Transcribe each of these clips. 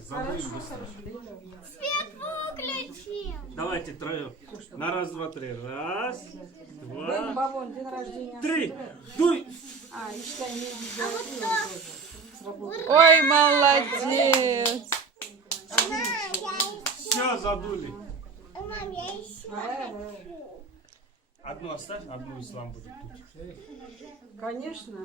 задуем быстро. Свет выключил. Давайте троем. На раз, два, три. Раз, Был два, бабон, день рождения. три. Дуй! А, и считай, не видео. Ой, молодец. Все, задули. Мам, я еще хочу. Одну оставь, одну ислам будет тут. Конечно.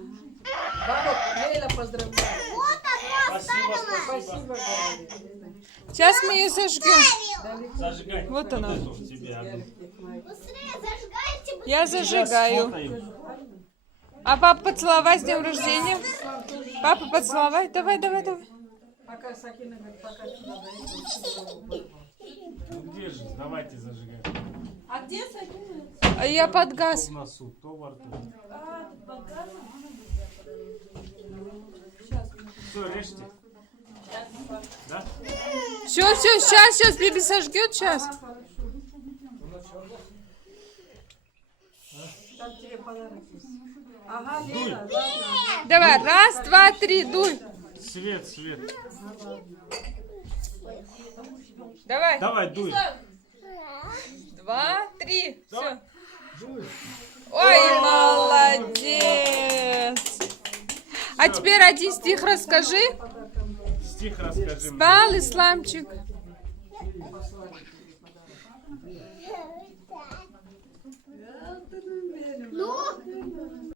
Бабок, Лейла поздравляю. Вот одно Спасибо, оставила. спасибо. Спасибо, говорит. Сейчас мы ее зажгем. Зажигай. Вот она. эту тебе одну. Быстрее зажигайте. Я зажигаю. Сфотаем. А папа поцеловать с днем рождения. Папа поцеловать. Давай, давай, давай. Пока Сакина говорит, пока сюда Ну где же? Давайте зажигай. А где Сакина? А я под То газ. в носу, то во рту. А, тут под газом? Все, режьте. Да? Все, все, сейчас, Биби сожгет, сейчас. Там тебе подарок есть. Ага, Лена, ладно. Давай, раз, два, три, дуй. Свет, свет. Давай. Давай, дуй. Два, три. Все. Дуй. Ой, молодец. А теперь один стих расскажи. Стих расскажи мне. Спал исламчик. Ну,